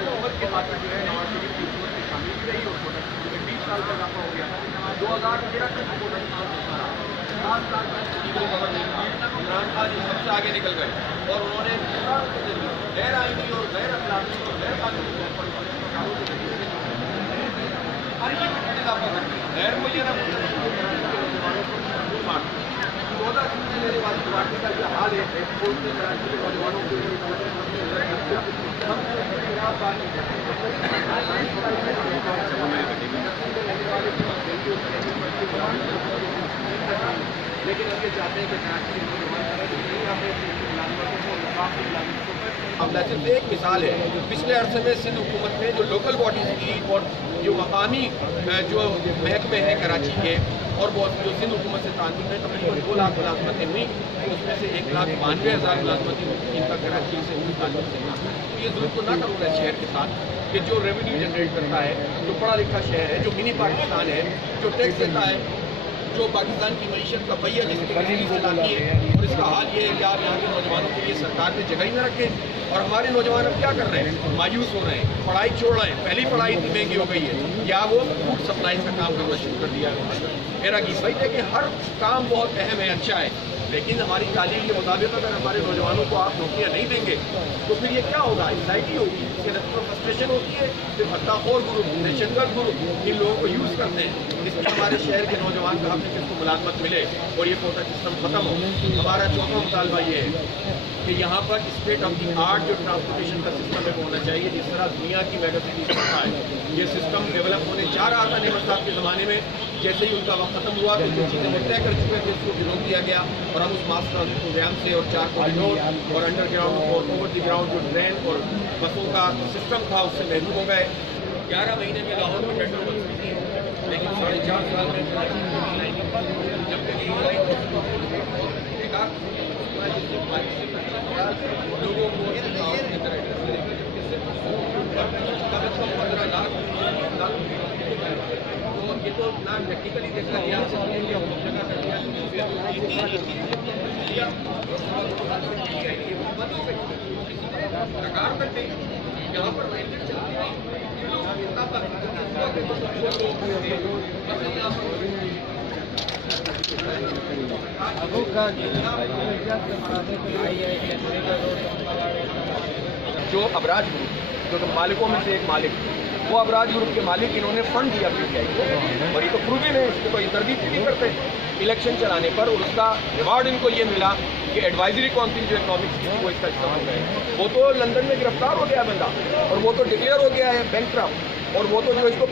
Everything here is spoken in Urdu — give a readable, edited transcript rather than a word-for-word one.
حکومت کے ہاتھ میں جو ہے نواز شریف کی حکومت کی شامل کی رہی اور کوٹا سسٹم میں 20 سال کا اضافہ ہو گیا 2013 تک کوٹا سسٹم ہوتا رہا 7 سال تک لیگل کور نہیں تھا عمران خان جی سب سے آگے نکل گئے اور انہوں نے غیر آئینی اور غیر اخلاقی اور غیر قانونی طور پر غیر معینہ 14 سال میرے والد گواٹی کا یہ حال ہے ایئرپورٹ سے کراچی کے نوجوانوں کے لیے لیکن اب یہ چاہتے ہیں کہ کراچی کے نوجوان صرف ایک مثال ہے پچھلے عرصے میں سندھ حکومت نے جو لوکل باڈیز کی اور جو مقامی جو محکمے ہیں کراچی کے اور جو سندھ حکومت سے تعلق ہے تقریباً 2 لاکھ ملازمتیں ہوئیں اس میں سے 1,92,000 ملازمتیں جن کا کراچی سے تعلق سے ہوا یہ ظلم تو نہ کروں گا شہر کے ساتھ کہ جو ریونیو جنریٹ کرتا ہے جو پڑھا لکھا شہر ہے جو منی پاکستان ہے جو ٹیکس دیتا ہے جو پاکستان کی معیشت کا پہیہ جس کی بجلی سے لاتی ہے اور اس کا حال یہ ہے کہ آپ یہاں کے نوجوانوں کے لیے سرکار نے جگہ ہی نہ رکھیں اور ہمارے نوجوان اب کیا کر رہے ہیں مایوس ہو رہے ہیں پڑھائی چھوڑ رہے ہیں پہلی پڑھائی اتنی مہنگی ہو گئی ہے یا وہ فوڈ سپلائز کا کام کرنا شروع کر دیا ہے میرا گیس بھائی ہے کہ ہر کام بہت اہم ہے اچھا ہے لیکن ہماری تعلیم کے مطابق اگر ہمارے نوجوانوں کو آپ نوکریاں نہیں دیں گے تو پھر یہ کیا ہوگا انزائٹی ہوگی اس کے نتیجے میں فرسٹریشن ہوتی ہے پھر ہتھا خور گروپ دہشت گرد گروپ ان لوگوں کو یوز کرتے ہیں اس میں ہمارے شہر کے نوجوان کا حق ہے کہ اس کو ملازمت ملے اور یہ کوٹا سسٹم ختم ہو ہمارا چوتھا مطالبہ یہ ہے کہ یہاں پر اسٹیٹ آف دی آرٹ جو ٹرانسپورٹیشن کا سسٹم ہے وہ ہونا چاہیے جس طرح دنیا کی میگا سٹیز ہوتا ہے یہ سسٹم ڈیولپ ہونے جا رہا تھا نعمت صاحب کے زمانے میں جیسے ہی ان کا وقت ختم ہوا تو جو چیزیں وہ طے کر چکے تھے اس کو روک دیا گیا اور ہم اس ماس ٹرانزٹ پروگرام سے اور 4 کوریڈور اور انڈر گراؤنڈ اور اوور دی گراؤنڈ جو ٹرین اور بسوں کا سسٹم تھا اس سے محروم ہو گئے 11 مہینے میں لاہور میں میٹرو بن سکتی ہے لیکن 4.5 سال میں جب تک لوگوں کو یہ تو نہ ٹیکنیکلی دیکھا گیا سرکار کرتے یہاں پر جو ابراج گروپ جو مالکوں میں سے ایک مالک وہ ابراج گروپ کے مالک انہوں نے فنڈ دیا پی ٹی آئی کو اور یہ تو پروون ہے اس کو کوئی تربیت نہیں کرتے الیکشن چلانے پر اور اس کا ریوارڈ ان کو یہ ملا کہ ایڈوائزری کونسل جو اکنامکس کی وہ اس کا حصہ ہو گئے وہ تو لندن میں گرفتار ہو گیا بندہ اور وہ تو ڈکلیئر ہو گیا ہے بینکرپٹ اور وہ تو جو اس کو